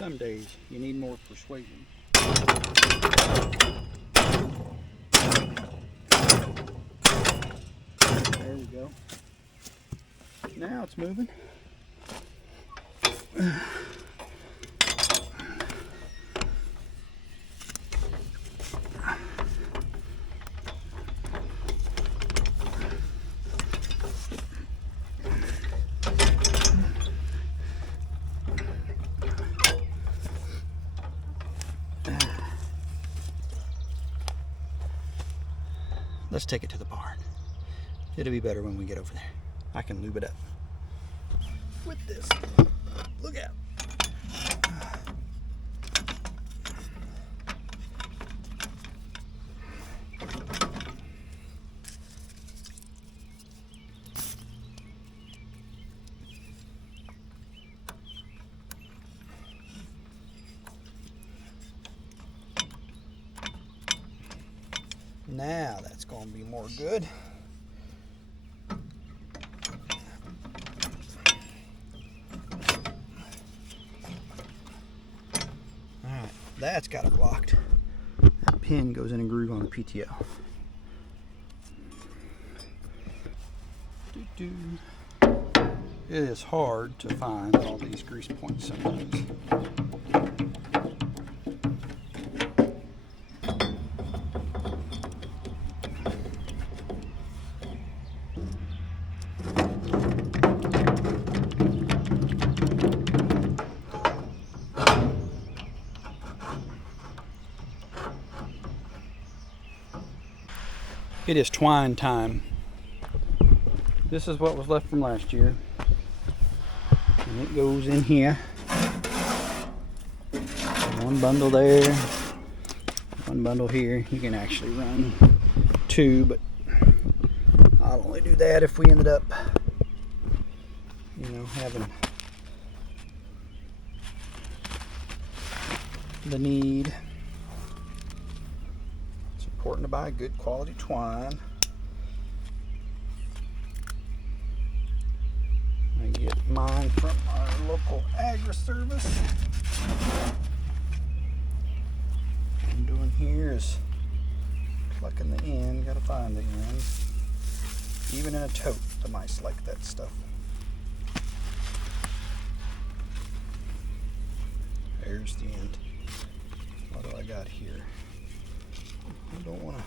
Some days you need more persuasion. There we go. Now it's moving. Let's take it to the barn. It'll be better when we get over there. I can lube it up with this. Look out. Now that's going to be more good. Alright, that's got it blocked. That pin goes in a groove on the PTO. It is hard to find all these grease points sometimes. It is twine time. This is what was left from last year. And it goes in here. One bundle there, one bundle here. You can actually run two, but I'll only do that if we ended up, having the need. It's important to buy good quality twine. I get mine from our local agri-service. What I'm doing here is plucking the end. Gotta find the end. Even in a tote, the mice like that stuff. There's the end. What do I got here? I don't want to.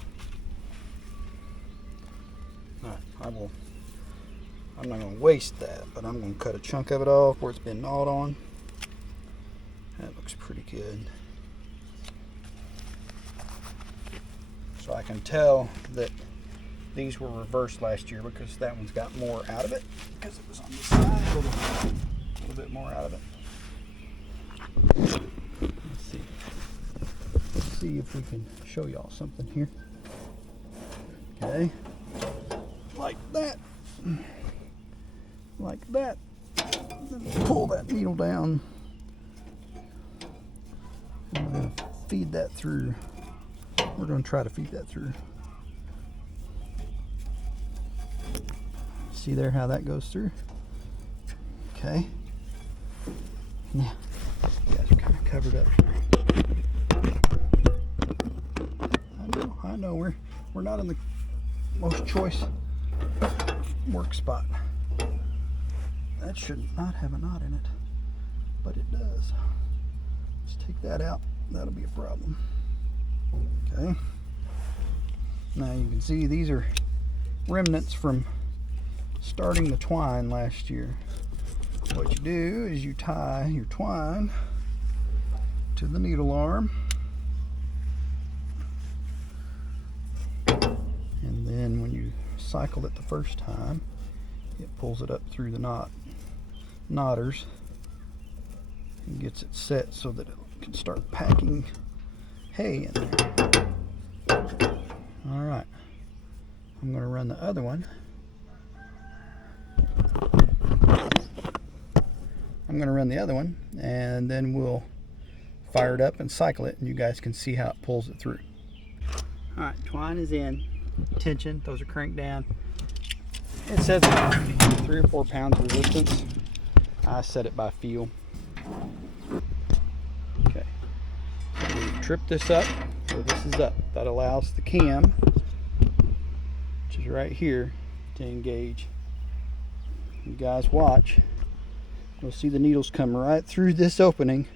I'm not going to waste that, but I'm going to cut a chunk of it off where it's been gnawed on. That looks pretty good. So I can tell that these were reversed last year because that one's got more out of it because it was on this side, a little bit more out of it. Let's see if we can show y'all something here. Okay, like that. Like that. Pull that needle down. I'm going to feed that through. We're going to try to feed that through. See there how that goes through? Okay. Now, you guys are kind of covered up here. I know we're not in the most choice work spot. That should not have a knot in it, but it does. Let's take that out. That'll be a problem. Okay. Now you can see these are remnants from starting the twine last year. What you do is you tie your twine to the needle arm, and then when you cycle it the first time, it pulls it up through the knotters and gets it set so that it can start packing hay in there. Alright, I'm going to run the other one. And then we'll fire it up and cycle it, and you guys can see how it pulls it through. Alright, twine is in. Tension, those are cranked down. It says 3 or 4 pounds resistance. I set it by feel. trip this up, so this is up. That allows the cam, which is right here, to engage. You guys watch. You'll see the needles come right through this opening,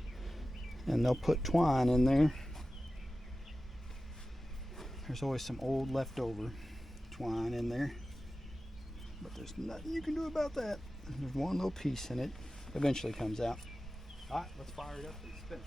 and they'll put twine in there. There's always some old leftover twine in there, but there's nothing you can do about that. There's one little piece in it. Eventually comes out. All right, let's fire it up and spin it.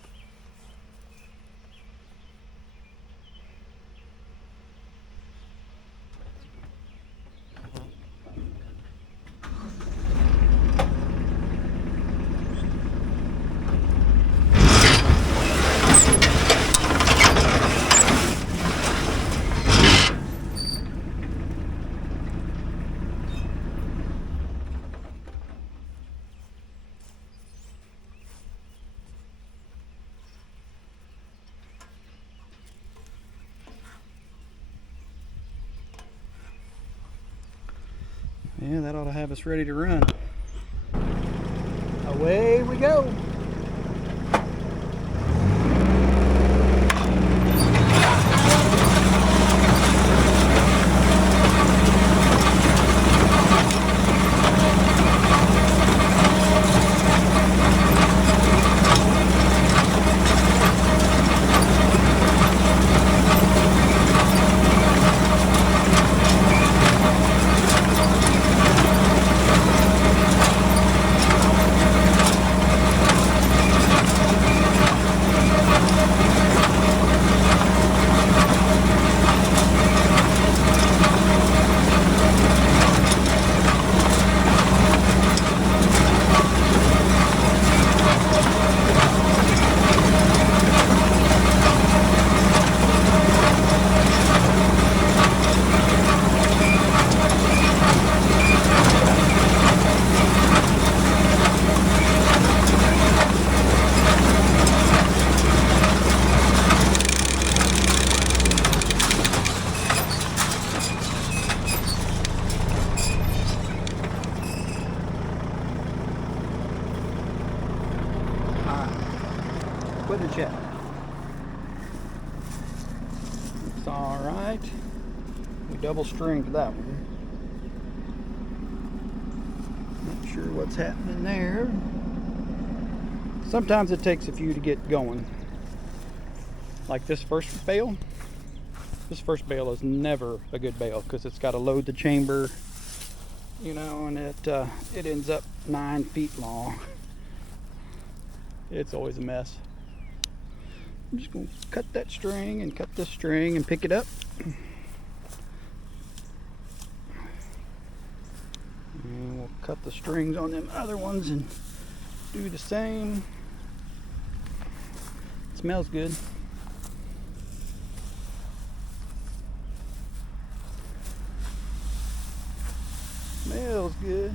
Yeah, that ought to have us ready to run. Away we go. Quit it yet. It's all right. We double stringed that one. Not sure what's happening there. Sometimes it takes a few to get going. Like this first bale. This first bale is never a good bale because it's got to load the chamber, you know, and it ends up 9 feet long. It's always a mess. I'm just going to cut that string and cut this string and pick it up. And we'll cut the strings on them other ones and do the same. It smells good. Smells good.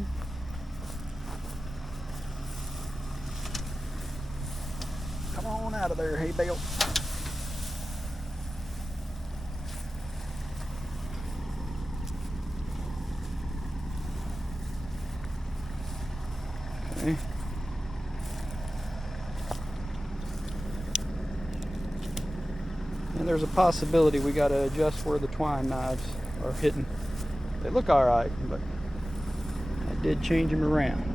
Come on out of there, hay bale. Okay. And there's a possibility we got to adjust where the twine knives are hitting. They look all right, but I did change them around.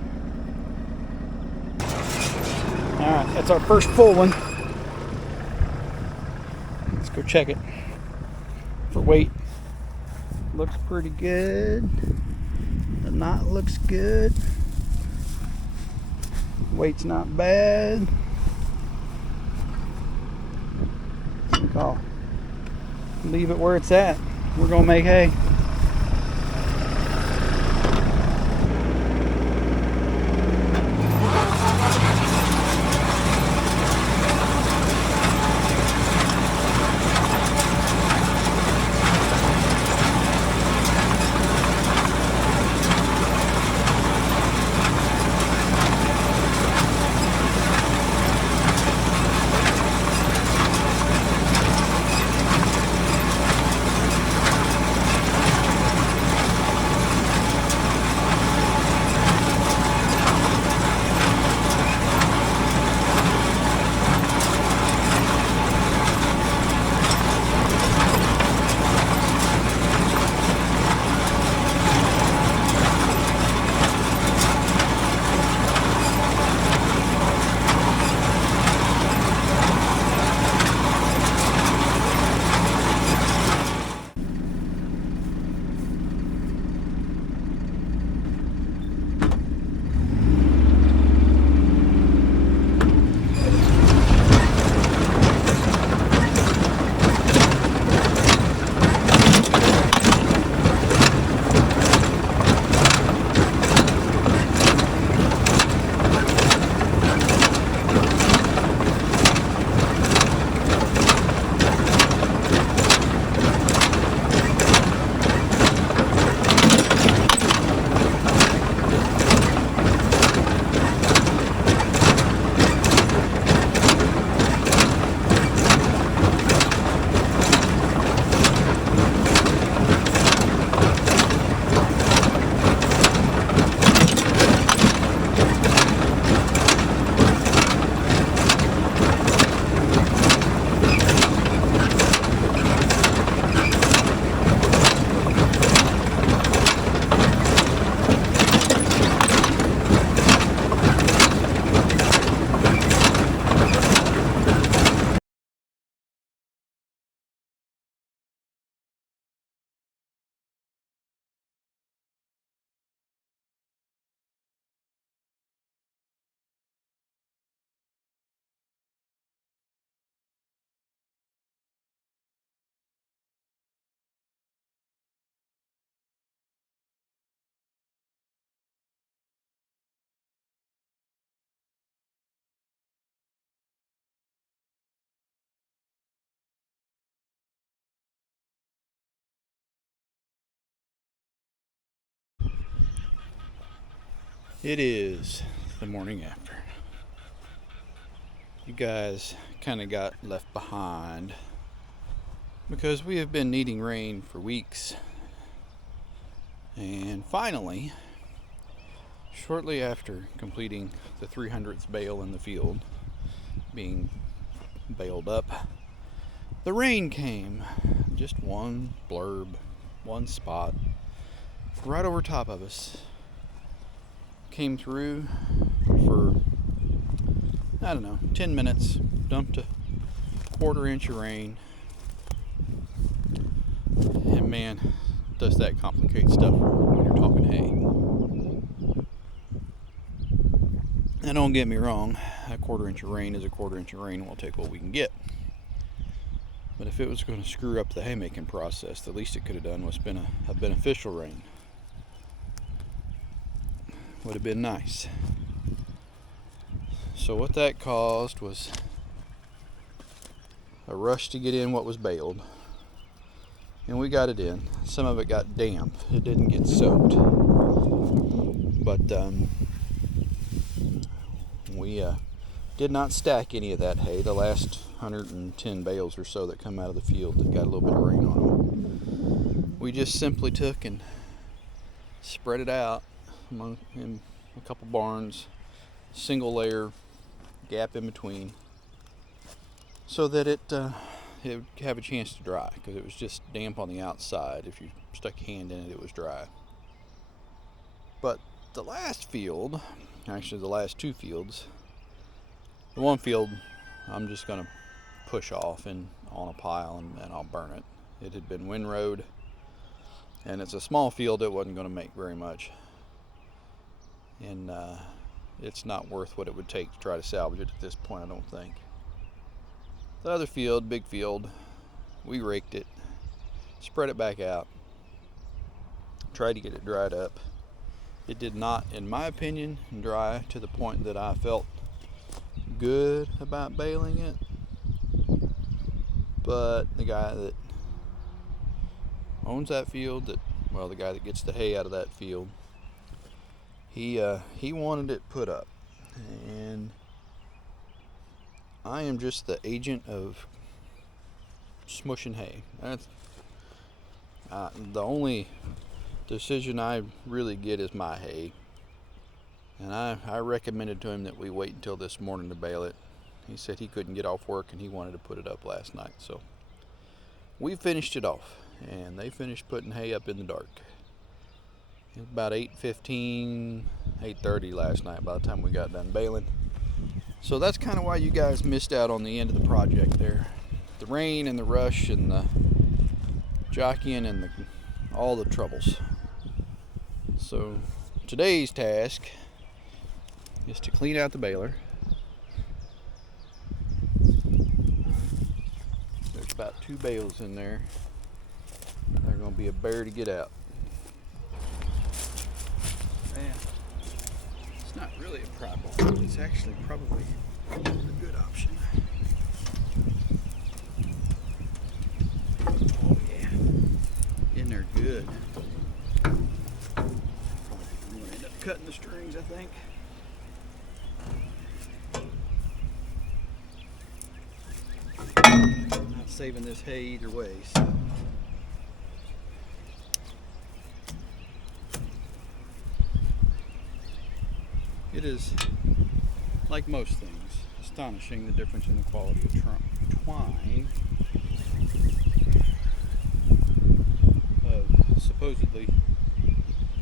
Alright, that's our first full one. Let's go check it for weight. Looks pretty good. The knot looks good. Weight's not bad. I think I'll leave it where it's at. We're gonna make hay. It is the morning after. You guys kind of got left behind because we have been needing rain for weeks. And finally, shortly after completing the 300th bale in the field, being baled up, the rain came. Just one blurb, one spot, right over top of us. Came through for, I don't know, 10 minutes, dumped a quarter-inch of rain, and man, does that complicate stuff when you're talking hay. Now don't get me wrong, a quarter-inch of rain is a quarter-inch of rain, and we'll take what we can get. But if it was going to screw up the haymaking process, the least it could have done was been a beneficial rain. Would have been nice. So what that caused was a rush to get in what was baled, and we got it in. Some of it got damp. It didn't get soaked, but we did not stack any of that hay. The last 110 bales or so that come out of the field that got a little bit of rain on them, we just simply took and spread it out in a couple barns, single layer, gap in between, so that it would have a chance to dry, because it was just damp on the outside. If you stuck your hand in it, it was dry. But the last field, actually the last two fields, the one field I'm just going to push off on a pile and I'll burn it. It had been windrowed, and it's a small field. It wasn't going to make very much, and it's not worth what it would take to try to salvage it at this point, I don't think. The other field, big field, we raked it, spread it back out, tried to get it dried up. It did not, in my opinion, dry to the point that I felt good about baling it. But the guy that owns that field, the guy that gets the hay out of that field, he wanted it put up, and I am just the agent of smushing hay. That's the only decision I really get is my hay, and I recommended to him that we wait until this morning to bale it. He said he couldn't get off work and he wanted to put it up last night, so we finished it off, and they finished putting hay up in the dark. It was about 8:15, 8:30 last night by the time we got done baling. So that's kind of why you guys missed out on the end of the project there. The rain and the rush and the jockeying and all the troubles. So today's task is to clean out the baler. There's about 2 bales in there. They're going to be a bear to get out. Man, it's not really a problem. It's actually probably a good option. Oh yeah, in there good. I'm going to end up cutting the strings, I think. I'm not saving this hay either way, so. It is, like most things, astonishing the difference in the quality of twine, of supposedly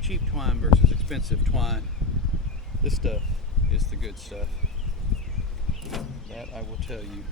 cheap twine versus expensive twine. This stuff is the good stuff. That I will tell you.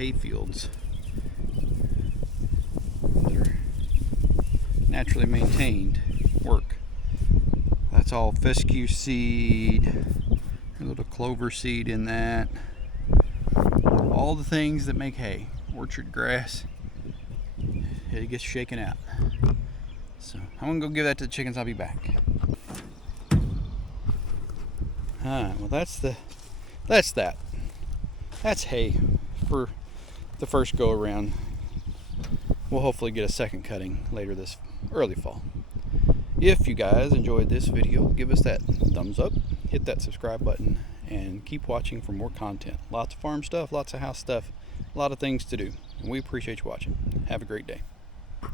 hay fields that are naturally maintained work. That's all fescue seed, a little clover seed in that. All the things that make hay. Orchard grass. It gets shaken out. So I'm gonna go give that to the chickens. I'll be back. Well, that's that. That's hay for the first go around. We'll hopefully get a second cutting later this early fall. If you guys enjoyed this video, give us that thumbs up, hit that subscribe button, and keep watching for more content. Lots of farm stuff, lots of house stuff, a lot of things to do. And we appreciate you watching. Have a great day.